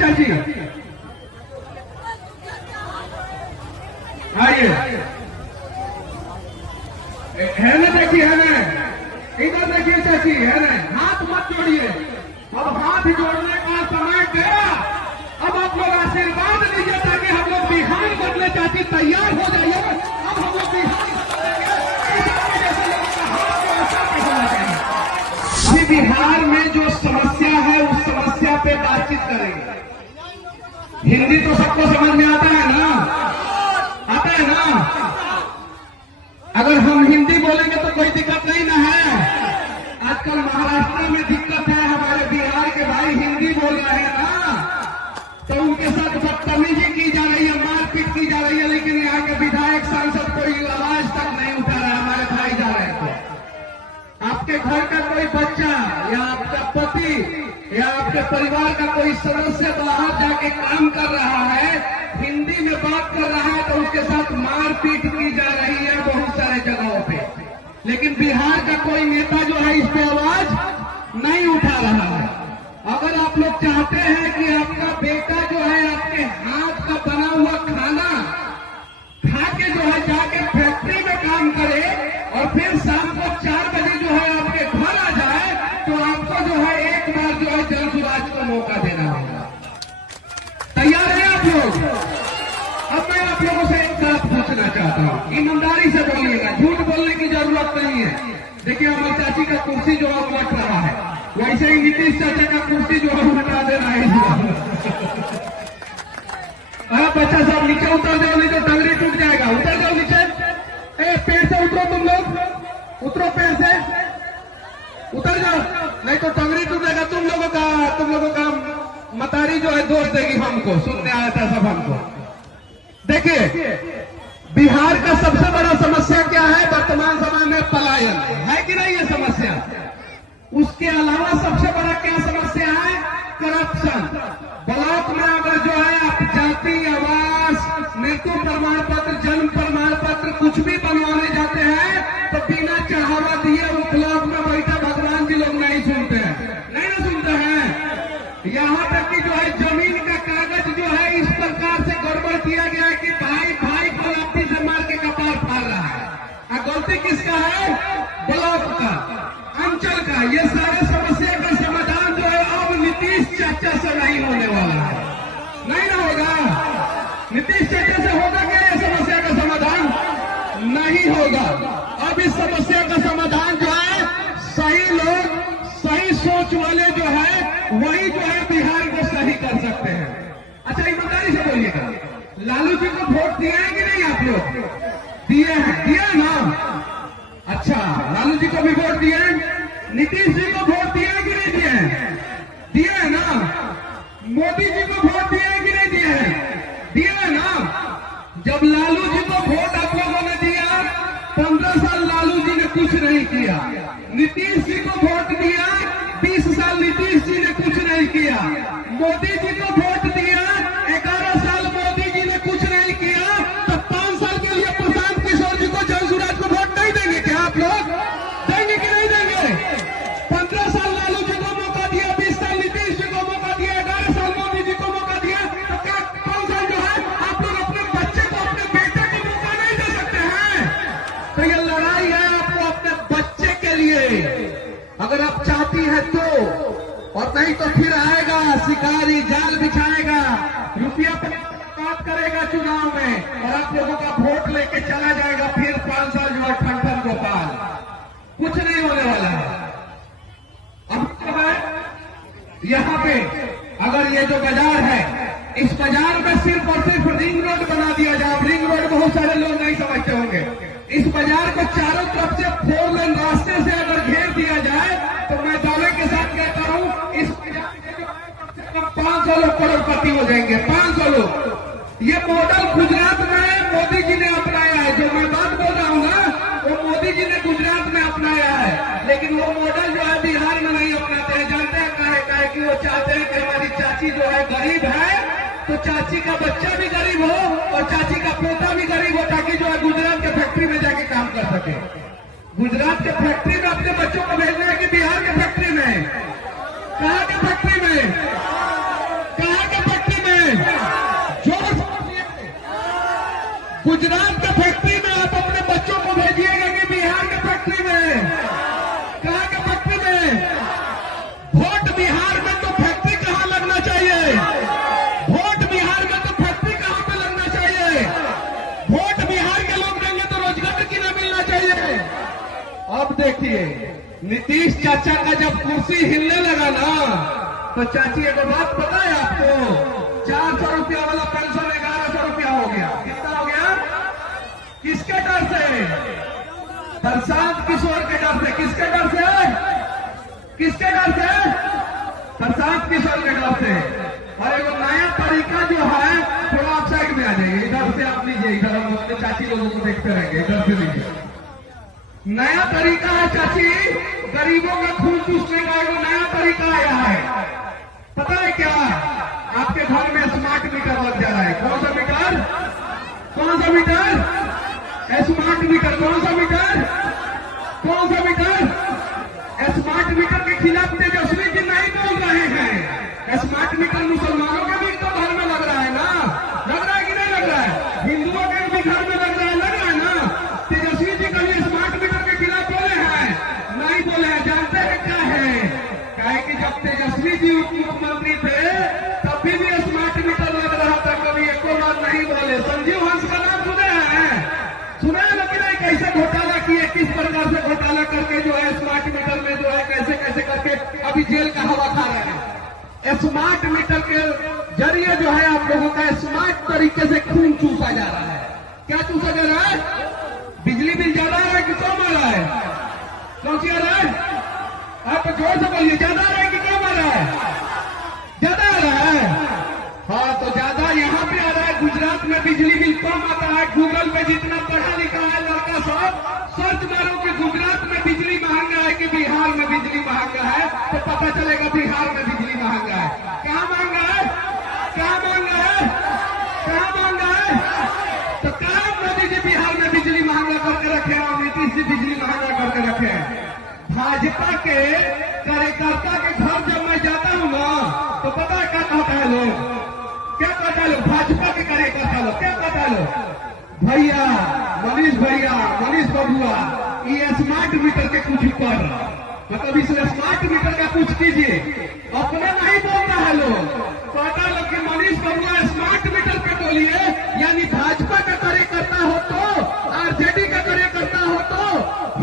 चाची, आइए। है ना, देखिए, है ना, इधर देखिए चाची, है ना, हाथ मत जोड़िए, अब हाथ जोड़ने का समय गया। अब आप लोग आशीर्वाद दीजिए ताकि हम लोग बिहार बदले। चाची तैयार हो जाइए, अब हम लोग बिहार अभी बिहार में जो समस्या है उस समस्या पे बातचीत करेंगे। हिंदी तो सबको समझ में आता है ना, आता है ना। अगर हम हिंदी बोलेंगे तो कोई दिक्कत नहीं ना है। आजकल महाराष्ट्र में दिक्कत है, हमारे बिहार के भाई हिंदी बोल रहे हैं ना, तो उनके साथ बदतमीजी की जा रही है, मारपीट की जा रही है, लेकिन यहाँ के विधायक सांसद कोई आवाज तक नहीं उठा रहा है। हमारे भाई जा रहे थे, आपके घर का कोई बच्चा या आपका पति या आपके परिवार का कोई सदस्य बाहर जाके काम कर रहा है, हिंदी में बात कर रहा है, तो उसके साथ मारपीट की जा रही है बहुत सारे जगहों पे। लेकिन बिहार का कोई नेता जो है इस पे आवाज नहीं उठा रहा है। अगर आप लोग चाहते हैं कि आपका बेटा जो है आपके हाथ का बना हुआ खाना खा के जो है जाके फैक्ट्री में काम करे और फिर शाम को 4 बजे जो है आपके घर आ जाए, तो आपको जो है एक बार जो है जन सुराज को मौका देना होगा। तैयार है आप लोग? अब मैं आप लोगों से एक बात पूछना चाहता हूँ, ईमानदारी से बोलिएगा, झूठ बोलने की जरूरत नहीं है। देखिए हमारी चाची का कुर्सी जो है उलट रहा है, वैसे ही नीतीश चाचा का कुर्सी जो है उलटा दे रहा है। बच्चा साहब नीचे उतर जाओ, नहीं तो टंगड़ी टूट जाएगा। उतर जाओ नीचे, पेड़ से उतरो, तुम लोग उतरो, पेड़ से उतर जाओ, नहीं तो टंगड़ी टूट जाएगा। तुम लोगों का मतारी जो है दोष देगी हमको, सुनने आया था सब हमको। देखिए बिहार का सबसे बड़ा समस्या क्या है वर्तमान समय में? पलायन है कि नहीं ये समस्या? उसके अलावा सबसे बड़ा क्या समस्या है? करप्शन। ब्लॉक में अगर जो है आप जाति, आवास, मृत्यु प्रमाण पत्र, जन्म प्रमाण पत्र कुछ भी बनवाने जाते हैं तो बिना चढ़ावा दिए वो ब्लॉक में बैठा भगवान जी लोग नहीं सुनते हैं, नहीं ना सुनते हैं। यहाँ तक कि जो है जमीन का कागज जो है इस प्रकार से गड़बड़ किया गया है कि भाई भाई को लाठी से मार के कपार फाड़ रहा है। गलती किसका है? ब्लॉक का, अंचल का। ये सारे समस्या का समाधान जो है अब नीतीश चाचा से नहीं होने वाला है, नहीं ना होगा। नीतीश चाचा से होगा क्या ये समस्या का समाधान? नहीं होगा। अब इस समस्या का समाधान जो है सही लोग, सही सोच वाले जो है वही जो है बिहार को सही कर सकते हैं। अच्छा ईमानदारी से बोलिएगा, लालू जी को वोट दिए हैं कि नहीं आप लोग? दिए हैं, दिए ना? अच्छा, लालू जी को भी वोट दिए हैं, नीतीश जी को वोट दिए हैं कि नहीं दिए हैं? दिए है ना? मोदी जी को वोट दिए हैं कि नहीं दिए हैं? दिए है ना? जब लालू जी को वोट आप लोगों ने दिया, 15 साल लालू जी ने कुछ नहीं किया। नीतीश जी को वोट दिया, 20 साल नीतीश जी ने कुछ नहीं किया। मोदी जी को वोट दिया, 11 साल मोदी जी ने कुछ नहीं किया। तो 5 साल के लिए प्रशांत किशोर जी को, जन सुराज को वोट नहीं देंगे क्या आप लोग? देंगे कि नहीं देंगे? 15 साल लालू जी को मौका दिया, 20 साल नीतीश जी को मौका दिया, 11 साल मोदी जी को मौका दिया। तो क्या 5 साल जो है आप लोग अपने बच्चे को, अपने बेटे को मौका नहीं दे सकते हैं? तो ये लड़ाई है आपको अपने बच्चे के लिए, अगर आप चाहती है तो। और नहीं तो फिर आएगा शिकारी, जाल बिछाएगा, रुपया बात करेगा चुनाव में और आप लोगों का वोट लेके चला जाएगा। फिर 5 साल जो है ठन गोपाल, कुछ नहीं होने वाला है। अब यहाँ पे अगर ये जो बाजार है, इस बाजार में सिर्फ और सिर्फ रिंग रोड बना दिया जाए। रिंग रोड बहुत सारे लोग नहीं समझते होंगे। इस बाजार को चारों तरफ से 4 लेन रास्ते से अगर घेर दिया जाए तो मैं दावे के साथ कहता हूं इस 500 लोग करोड़पति हो जाएंगे। 500 लोग। ये मॉडल गुजरात में मोदी जी ने अपनाया है। जो मैं बात बोल रहा हूं ना, वो मोदी जी ने गुजरात में अपनाया है, लेकिन वो मॉडल जो है बिहार में नहीं अपनाते हैं। जानते हैं काहे? कि वो चाहते हैं कि हमारी चाची जो है गरीब है, तो चाची का बच्चा भी गरीब हो और चाची का पोता भी गरीब हो, ताकि जो है गुजरात के फैक्ट्री में जाके काम कर सके। गुजरात के फैक्ट्री में अपने बच्चों को भेजना है कि बिहार के फैक्ट्री में? कहाँ के फैक्ट्री में? कहाँ के नीतीश चाचा का जब कुर्सी हिलने लगा ना, तो चाची एक बात पता है आपको, 400 रुपया वाला पेंशन 1100 रुपया हो गया। कितना हो गया? किसके डर से? प्रशांत किशोर के डर से। किसके डर से? किसके डर से? प्रशांत किशोर के डर से। और एक नया तरीका जो है, थोड़ा आप साइड में आ जाइए, इधर से आप लीजिए, इधर हम अपने चाची लोगों को देखते रहेंगे, इधर से लीजिए। नया तरीका है चाची, गरीबों का खून चूसने का एक नया तरीका आया है। पता है क्या? आपके घर में स्मार्ट मीटर लग जा रहा है। कौन सा मीटर? कौन सा मीटर? Smart meter. कौन सा मीटर? कौन सा मीटर? स्मार्ट मीटर के खिलाफ तेजस्वी जी नहीं बोल रहे हैं। स्मार्ट मीटर मुसलमानों के भी तो घर में लग रहा है ना, लग रहा है कि नहीं लग रहा है? हिंदुओं के भी घर में लग रहा है ना। तेजस्वी जी कभी स्मार्ट मीटर के खिलाफ बोले हैं? नहीं बोले हैं। जानते हैं क्या है? क्या है कि जब तेजस्वी जी उप मुख्यमंत्री थे तब भी स्मार्ट मीटर लग रहा था, कभी एको बात नहीं बोले। संजीव हंस का नाम सुने हैं? सुना है लेकिन नहीं? कैसे घोटाला किए, किस प्रकार से घोटाला करके जो है स्मार्ट मीटर में जो है कैसे कैसे करके अभी जेल का हवा खा रहे हैं। स्मार्ट मीटर के जरिए जो है आप लोगों का स्मार्ट तरीके से खून चूसा जा रहा है। क्या चूसा जा रहा है? बिजली बिल ज्यादा आ रहा है कि कम आ रहा है? कौन सी आ रहा है? आप जोर से बोलिए, ज्यादा आ रहा है कि कम आ रहा है? ज्यादा आ रहा है। हाँ, तो ज्यादा यहाँ पे आ रहा है। गुजरात में बिजली बिल कम आता है। गूगल पे जितना पढ़ा लिखा है लड़का सब सर्च मारो कि गुजरात में बिजली महंगा है कि बिहार में बिजली महंगा है, तो पता चलेगा बिहार में बिजली महंगा है। कहाँ महंगा है? कहाँ महंगा है? कहाँ महंगा है? तो कहाँ मोदी जी बिहार में बिजली महंगा करके रखे और नीतीश जी बिजली महंगा करके रखे हैं? भाजपा के कार्यकर्ता के घर जब मैं जाता हूँ ना, तो पता है क्या कहता है लोग? क्या कहता है लोग? भाजपा के कार्यकर्ता लोग क्या कहता है लोग? भैया मनीष बबुआ, ये स्मार्ट मीटर के कुछ कर, मतलब इस स्मार्ट मीटर का कुछ कीजिए। अपने नहीं बोलता है लोग, कहता है लोग कि मनीष बबुआ स्मार्ट मीटर पे बोलिए। यानी भाजपा का कार्यकर्ता हो तो, आरजेडी का कार्यकर्ता हो तो,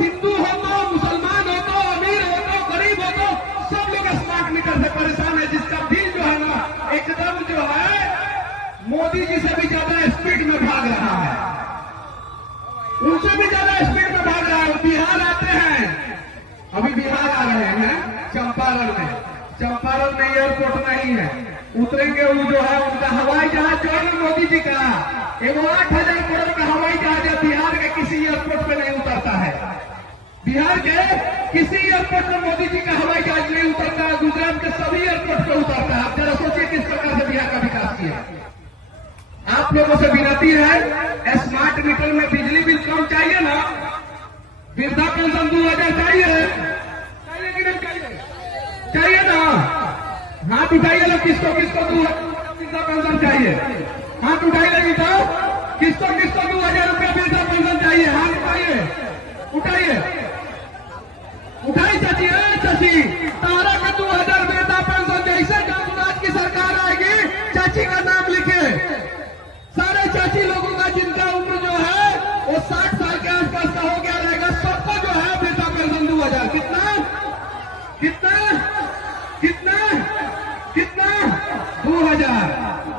हिंदू हो तो, मुसलमान हो तो, अमीर हो तो, गरीब हो तो, सब लोग स्मार्ट मीटर से परेशान है। जिसका बिल जो है ना एकदम जो है मोदी जी से भी ज्यादा स्पीड में भाग रहा है, उनसे भी ज्यादा स्पीड में भाग रहा है। बिहार आते हैं, अभी बिहार आ रहे हैं चंपारण में। चंपारण में एयरपोर्ट नहीं है, उतरेंगे वो जो है उनका हवाई जहाज जो है ना मोदी जी का, एवं 8,000 करोड़ का हवाई जहाज है, बिहार के किसी एयरपोर्ट पे नहीं उतरता है। बिहार के किसी एयरपोर्ट पर मोदी जी का हवाई जहाज नहीं उतरता है, गुजरात के सभी एयरपोर्ट पर उतरता है। आप जरा सोचिए किस प्रकार से बिहार का विकास किया। आप लोगों से विनती है, स्मार्ट मीटर में बिजली बिल कम चाहिए ना, वृद्धा पेंशन 2000 चाहिए कि नहीं चाहिए? चाहिए ना? हाथ उठाइए लोग, किसको किसको 2000 वृद्धा पेंशन चाहिए? हाथ उठाइए नहीं तो किसको 2000 रुपया वृद्धा पेंशन चाहिए? हाथ उठाइए, उठाइए, उठाई चाची। चाची तारा का 2000 वृद्धा पेंशन जैसे कांग्रेस की सरकार आएगी, चाची का नाम लिखे। सारे चाची लोगों का जिनका उम्र जो है वो 60 साल के आसपास का हो गया रहेगा, सबको जो है वृद्धा पेंशन 2000। कितना कितना कितना कितना? 2000।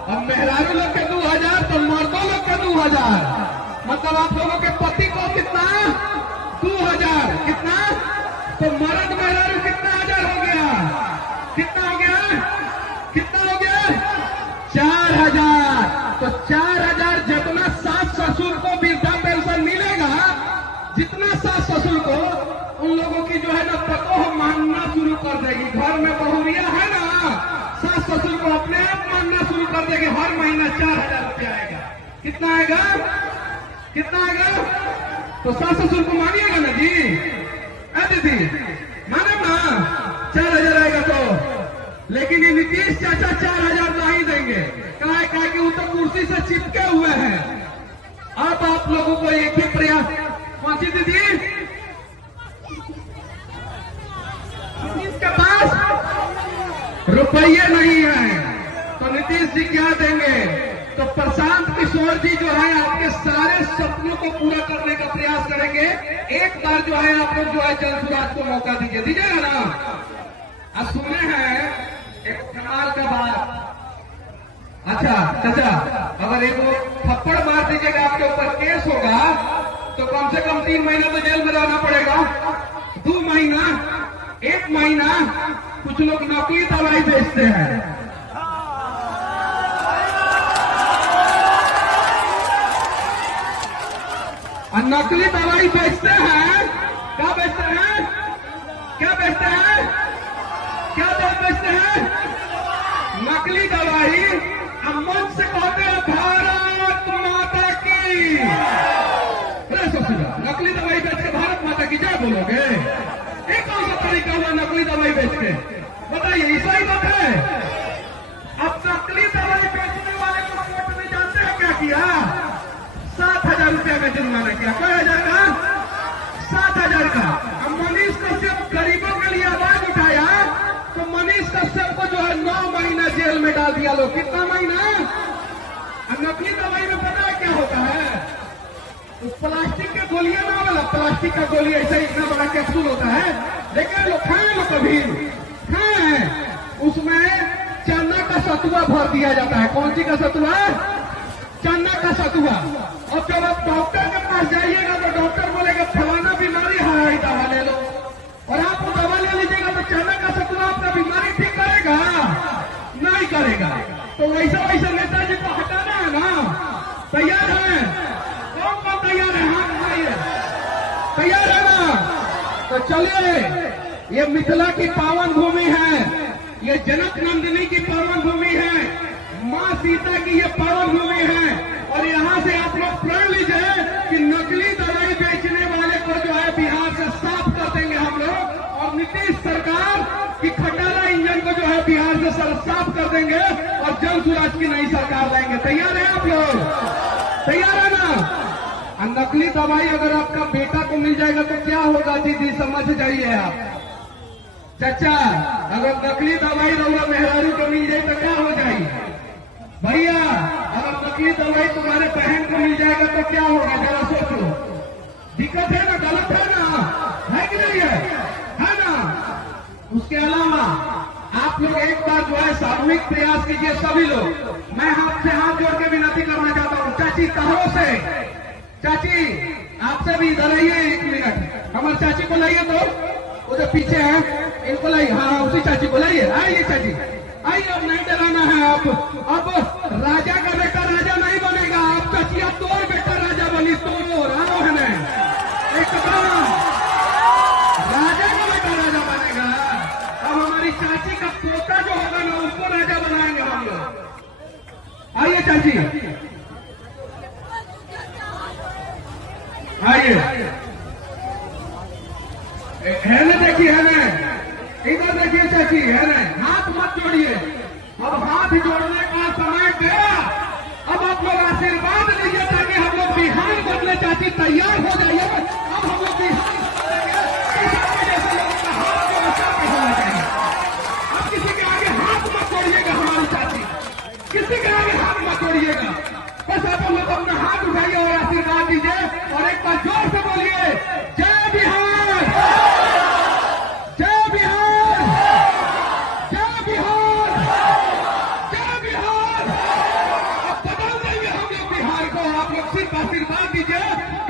अब मेहरारू लोग के 2000 तो मर्दों लोग के 2000, मतलब आप लोगों के पति को कितना? 2000। कितना? तो मर्द मेहरारू कितना हजार हो गया? कितना हो गया? कितना हो गया? 4000। तो 4000 जितना सास ससुर को वृद्धा पेंशन मिलेगा, जितना सास ससुर को, उन लोगों की जो है ना पतो मानना शुरू कर देगी। घर में बहुरिया है ना, सास ससुर को अपने आप मानना शुरू कर देगी। हर महीना 4000 रुपया आएगा। कितना आएगा? कितना आएगा? तो सास ससुर को मानिएगा ना जी? दीदी माने ना 4000 आएगा तो। लेकिन ये नीतीश चाचा 4000 नहीं देंगे। कहा कि वो तो कुर्सी से चिपके हुए हैं। अब आप लोगों को एक भी प्रयास, कौन सी दीदी के पास रुपये नहीं है तो नीतीश जी क्या देंगे? तो प्रशांत किशोर किशोर जी जो है आपके सारे सपनों को पूरा करने का प्रयास करेंगे। एक बार जो है आप लोग जो है जल सुराज को मौका दीजिए, दीजिएगा ना। अब सुने हैं एक कमाल का बात। अच्छा चाचा, अगर एक थप्पड़ मार दीजिएगा आपके ऊपर केस होगा तो कम से कम 3 महीना तो जेल में रहना पड़ेगा। 2 महीना, 1 महीना। कुछ लोग नकली दवाई बेचते हैं। नकली दवाई बेचते हैं। क्या बेचते हैं? क्या बेचते हैं? क्या बेचते हैं? नकली दवाई। अब मन से कहते हैं भारत माता की। नकली दवाई बेच के भारत माता की जय बोलोगे? एक कौन सा तरीका हुआ नकली दवाई बेच के? बताइए, ऐसा ही बात है। अब नकली दवाई बेचने वाले को कोर्ट में जानते हैं क्या किया? 7,000 रुपया का जुर्माना किया। कई हजार का? 7,000 का। अब मनीष कश्यप गरीबों के लिए आवाज उठाया तो मनीष कश्यप को जो है 9 महीना जेल में डाल दिया लोग। कितना महीना? अब नकली दवाई में पता है क्या होता है? तो प्लास्टिक के गोलियां ना वाला, प्लास्टिक का गोली ऐसा इतना बड़ा कैप्सूल होता है, लेकिन लोग खाए लो कभी खाए। उसमें चना का सतुआ भर दिया जाता है। कौन सी का सतुआ? चना का सतुआ। और जब आप डॉक्टर के पास जाइएगा तो डॉक्टर बोलेगा फलाना बीमारी है, दवा ले लो। और आप वो दवा ले लीजिएगा तो चना का सतुआ आपका बीमारी ठीक करेगा? नहीं करेगा। तो वैसा वैसा नेताजी को हटाना है ना। तैयार है? कौन कौन तैयार है? हाथ उठाइए। तैयार है ना? तो चलिए, ये मिथिला की पावन भूमि है, ये जनक नंदिनी की पावन भूमि है, माँ सीता की ये पावन भूमि है। और यहाँ से आप लोग प्रण लीजिए कि नकली दवाई बेचने वाले को जो है बिहार से साफ कर देंगे हम लोग। और नीतीश सरकार की खटारा इंजन को जो है बिहार से साफ कर देंगे और जन सुराज की नई सरकार लाएंगे। तैयार है आप लोग? तैयार है ना? और नकली दवाई अगर आपका बेटा को मिल जाएगा तो क्या होगा दीदी, समझ जाइए आप। चाचा, अगर नकली दवाई रउआ मेहरारू को मिल जाए तो क्या हो जाएगी? भैया, अगर नकली दवाई तुम्हारे बहन को मिल जाएगा तो क्या होगा? जरा सोचो। दिक्कत है ना? गलत है ना? है कि नहीं है ना? उसके अलावा आप लोग एक बार जो है सामूहिक प्रयास कीजिए सभी लोग। मैं आपसे हाथ जोड़ के विनती करना चाहता हूँ। चाची कहो से, चाची आपसे भी इधर आइए 1 मिनट। हमारे चाची को लाइए तो, वो जो पीछे है इनको लाइए। हाँ, उसी चाची को लाइए। आइए चाची, आइए। अब नहीं डराना है। अब राजा का बेटा राजा नहीं बनेगा। आप चाचिया तोर बेटा राजा बनी, तोर आओ है ना एकदम। राजा का बेटा राजा बनेगा। अब हमारी चाची का पोता जो होगा ना उसको राजा बनाएंगे हम लोग। आइए चाची, आइए। है ना? देखिए, है ना? इधर देखिए चाची, है ना? हाथ मत जोड़िए। अब हाथ जोड़ने का समय गया। अब आप लोग आशीर्वाद लीजिए ताकि हम लोग बिहार बदले। चाची तैयार हो जाइए। अब हम लोग बिहार जैसे लोगों का हाथ जो बचा के होना चाहिए। अब किसी के आगे हाथ मत जोड़िएगा। हमारी चाची, किसी के आगे हाथ मत जोड़िएगा। बस आप लोग अपना हाथ उठाइए और आशीर्वाद दीजिए। और एक बार जोर से बोलिए, जय बिहार, जय बिहार, जय बिहार, जय बिहार। अब बदल देंगे हम लोग बिहार को। आप लोग सिर्फ आशीर्वाद दीजिए।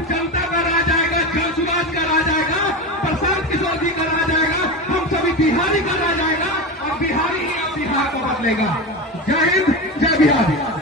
जनता का राज आएगा, जन सुराज का राज आएगा, प्रशांत किशोर जी का राज आएगा, हम सभी बिहारी का राज आएगा और बिहारी ही अब बिहार को बदलेगा। जय हिंद, जय बिहार।